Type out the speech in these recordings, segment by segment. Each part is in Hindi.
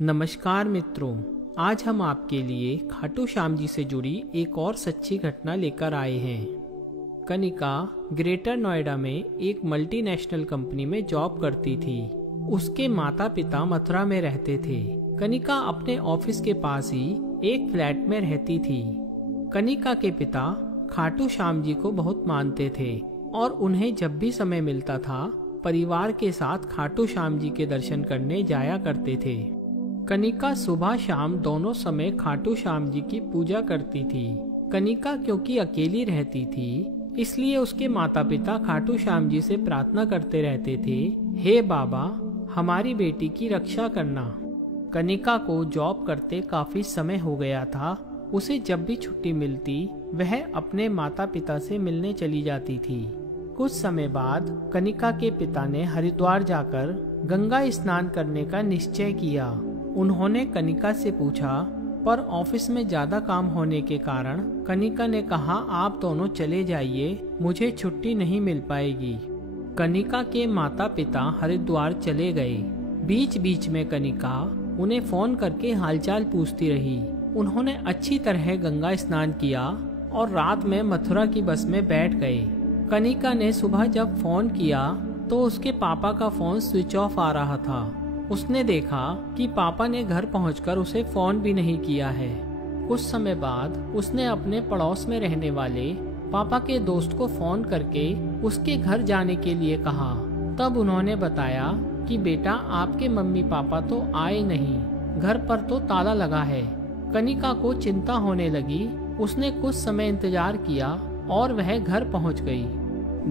नमस्कार मित्रों, आज हम आपके लिए खाटू श्याम जी से जुड़ी एक और सच्ची घटना लेकर आए हैं। कनिका ग्रेटर नोएडा में एक मल्टीनेशनल कंपनी में जॉब करती थी। उसके माता पिता मथुरा में रहते थे। कनिका अपने ऑफिस के पास ही एक फ्लैट में रहती थी। कनिका के पिता खाटू श्याम जी को बहुत मानते थे और उन्हें जब भी समय मिलता था परिवार के साथ खाटू श्याम जी के दर्शन करने जाया करते थे। कनिका सुबह शाम दोनों समय खाटू श्याम जी की पूजा करती थी। कनिका क्योंकि अकेली रहती थी, इसलिए उसके माता पिता खाटू श्याम जी से प्रार्थना करते रहते थे, हे बाबा हमारी बेटी की रक्षा करना। कनिका को जॉब करते काफी समय हो गया था। उसे जब भी छुट्टी मिलती वह अपने माता पिता से मिलने चली जाती थी। कुछ समय बाद कनिका के पिता ने हरिद्वार जाकर गंगा स्नान करने का निश्चय किया। उन्होंने कनिका से पूछा, पर ऑफिस में ज्यादा काम होने के कारण कनिका ने कहा, आप दोनों चले जाइए, मुझे छुट्टी नहीं मिल पाएगी। कनिका के माता पिता हरिद्वार चले गए। बीच बीच में कनिका उन्हें फोन करके हालचाल पूछती रही। उन्होंने अच्छी तरह गंगा स्नान किया और रात में मथुरा की बस में बैठ गए। कनिका ने सुबह जब फोन किया तो उसके पापा का फोन स्विच ऑफ आ रहा था। उसने देखा कि पापा ने घर पहुंचकर उसे फोन भी नहीं किया है। कुछ समय बाद उसने अपने पड़ोस में रहने वाले पापा के दोस्त को फोन करके उसके घर जाने के लिए कहा। तब उन्होंने बताया कि बेटा आपके मम्मी पापा तो आए नहीं, घर पर तो ताला लगा है। कनिका को चिंता होने लगी। उसने कुछ समय इंतजार किया और वह घर पहुंच गई।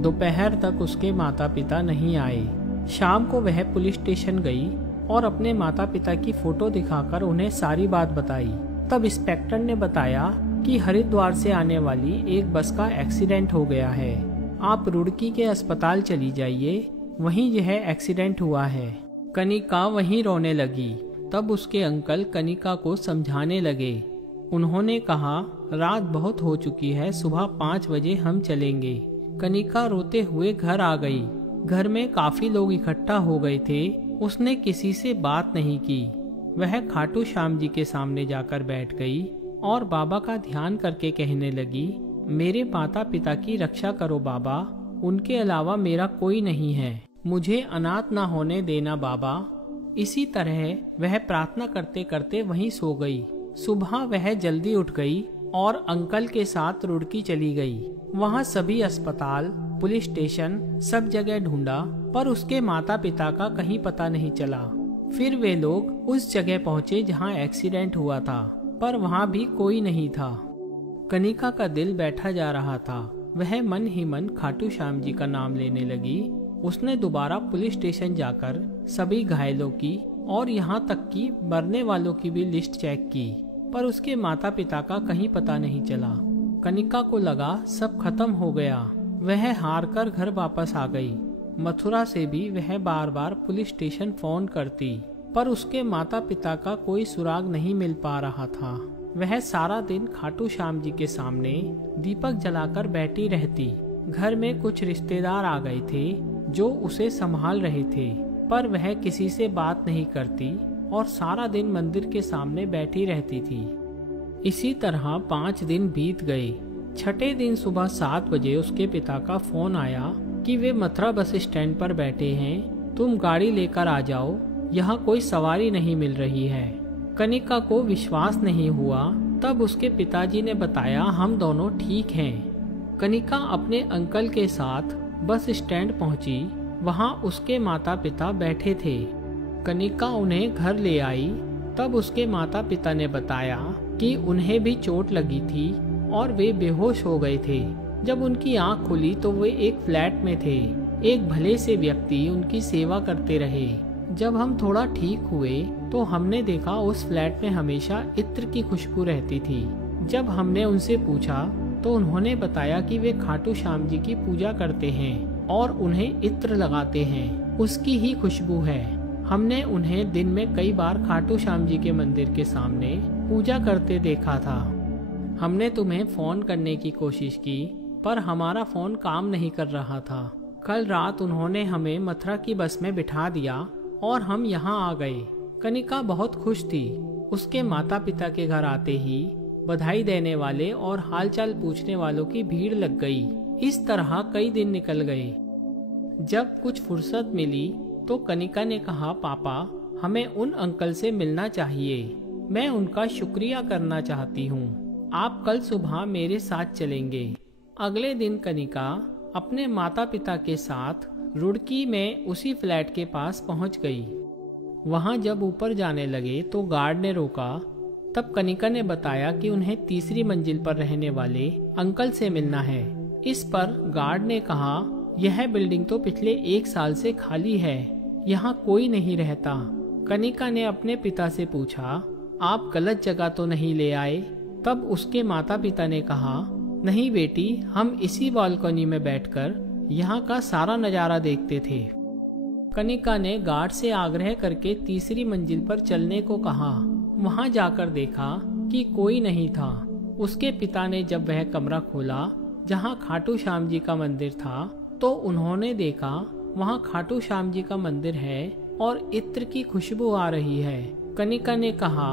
दोपहर तक उसके माता पिता नहीं आए। शाम को वह पुलिस स्टेशन गई और अपने माता पिता की फोटो दिखाकर उन्हें सारी बात बताई। तब इंस्पेक्टर ने बताया कि हरिद्वार से आने वाली एक बस का एक्सीडेंट हो गया है। आप रुड़की के अस्पताल चली जाइए, वहीं यह एक्सीडेंट हुआ है। कनिका वहीं रोने लगी। तब उसके अंकल कनिका को समझाने लगे। उन्होंने कहा, रात बहुत हो चुकी है, सुबह 5 बजे हम चलेंगे। कनिका रोते हुए घर आ गई। घर में काफी लोग इकट्ठा हो गए थे। उसने किसी से बात नहीं की। वह खाटू श्याम जी के सामने जाकर बैठ गई और बाबा का ध्यान करके कहने लगी, मेरे माता पिता की रक्षा करो बाबा, उनके अलावा मेरा कोई नहीं है, मुझे अनाथ ना होने देना बाबा। इसी तरह वह प्रार्थना करते करते वहीं सो गई। सुबह वह जल्दी उठ गई और अंकल के साथ रुड़की चली गई। वहाँ सभी अस्पताल, पुलिस स्टेशन, सब जगह ढूंढा, पर उसके माता पिता का कहीं पता नहीं चला। फिर वे लोग उस जगह पहुँचे जहाँ एक्सीडेंट हुआ था, पर वहाँ भी कोई नहीं था। कनिका का दिल बैठा जा रहा था। वह मन ही मन खाटू श्याम जी का नाम लेने लगी। उसने दोबारा पुलिस स्टेशन जाकर सभी घायलों की और यहाँ तक कि मरने वालों की भी लिस्ट चेक की, पर उसके माता पिता का कहीं पता नहीं चला। कनिका को लगा सब खत्म हो गया। वह हार कर घर वापस आ गई। मथुरा से भी वह बार बार पुलिस स्टेशन फोन करती, पर उसके माता पिता का कोई सुराग नहीं मिल पा रहा था। वह सारा दिन खाटू श्याम जी के सामने दीपक जलाकर बैठी रहती। घर में कुछ रिश्तेदार आ गए थे जो उसे संभाल रहे थे, पर वह किसी से बात नहीं करती और सारा दिन मंदिर के सामने बैठी रहती थी। इसी तरह 5 दिन बीत गए। छठे दिन सुबह 7 बजे उसके पिता का फोन आया कि वे मथुरा बस स्टैंड पर बैठे हैं, तुम गाड़ी लेकर आ जाओ, यहाँ कोई सवारी नहीं मिल रही है। कनिका को विश्वास नहीं हुआ। तब उसके पिताजी ने बताया, हम दोनों ठीक हैं। कनिका अपने अंकल के साथ बस स्टैंड पहुंची। वहां उसके माता पिता बैठे थे। कनिका उन्हें घर ले आई। तब उसके माता पिता ने बताया कि उन्हें भी चोट लगी थी और वे बेहोश हो गए थे। जब उनकी आंख खुली तो वे एक फ्लैट में थे। एक भले से व्यक्ति उनकी सेवा करते रहे। जब हम थोड़ा ठीक हुए तो हमने देखा उस फ्लैट में हमेशा इत्र की खुशबू रहती थी। जब हमने उनसे पूछा तो उन्होंने बताया कि वे खाटू श्याम जी की पूजा करते हैं और उन्हें इत्र लगाते हैं, उसकी ही खुशबू है। हमने उन्हें दिन में कई बार खाटू श्याम जी के मंदिर के सामने पूजा करते देखा था। हमने तुम्हें फोन करने की कोशिश की, पर हमारा फोन काम नहीं कर रहा था। कल रात उन्होंने हमें मथुरा की बस में बिठा दिया और हम यहाँ आ गए। कनिका बहुत खुश थी। उसके माता पिता के घर आते ही बधाई देने वाले और हालचाल पूछने वालों की भीड़ लग गई। इस तरह कई दिन निकल गए। जब कुछ फुर्सत मिली तो कनिका ने कहा, पापा हमें उन अंकल से मिलना चाहिए, मैं उनका शुक्रिया करना चाहती हूँ। आप कल सुबह मेरे साथ चलेंगे। अगले दिन कनिका अपने माता पिता के साथ रुड़की में उसी फ्लैट के पास पहुँच गई। वहाँ जब ऊपर जाने लगे तो गार्ड ने रोका। तब कनिका ने बताया कि उन्हें तीसरी मंजिल पर रहने वाले अंकल से मिलना है। इस पर गार्ड ने कहा, यह बिल्डिंग तो पिछले 1 साल से खाली है, यहाँ कोई नहीं रहता। कनिका ने अपने पिता से पूछा, आप गलत जगह तो नहीं ले आए? तब उसके माता पिता ने कहा, नहीं बेटी, हम इसी बालकनी में बैठकर यहाँ का सारा नज़ारा देखते थे। कनिका ने गार्ड से आग्रह करके तीसरी मंजिल पर चलने को कहा। वहाँ जाकर देखा कि कोई नहीं था। उसके पिता ने जब वह कमरा खोला जहाँ खाटू श्याम जी का मंदिर था तो उन्होंने देखा वहाँ खाटू श्याम जी का मंदिर है और इत्र की खुशबू आ रही है। कनिका ने कहा,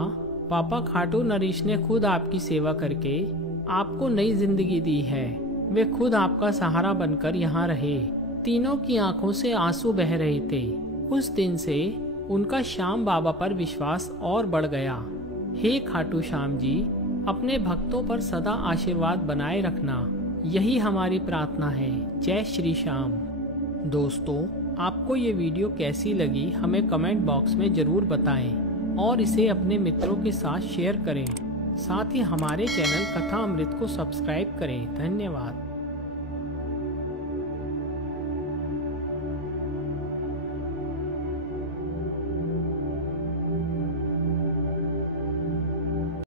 पापा खाटू नरेश ने खुद आपकी सेवा करके आपको नई जिंदगी दी है, वे खुद आपका सहारा बनकर यहाँ रहे। तीनों की आंखों से आंसू बह रहे थे। उस दिन से उनका श्याम बाबा पर विश्वास और बढ़ गया। हे खाटू श्याम जी, अपने भक्तों पर सदा आशीर्वाद बनाए रखना, यही हमारी प्रार्थना है। जय श्री श्याम। दोस्तों, आपको ये वीडियो कैसी लगी हमें कमेंट बॉक्स में जरूर बताएं और इसे अपने मित्रों के साथ शेयर करें। साथ ही हमारे चैनल कथा अमृत को सब्सक्राइब करें। धन्यवाद।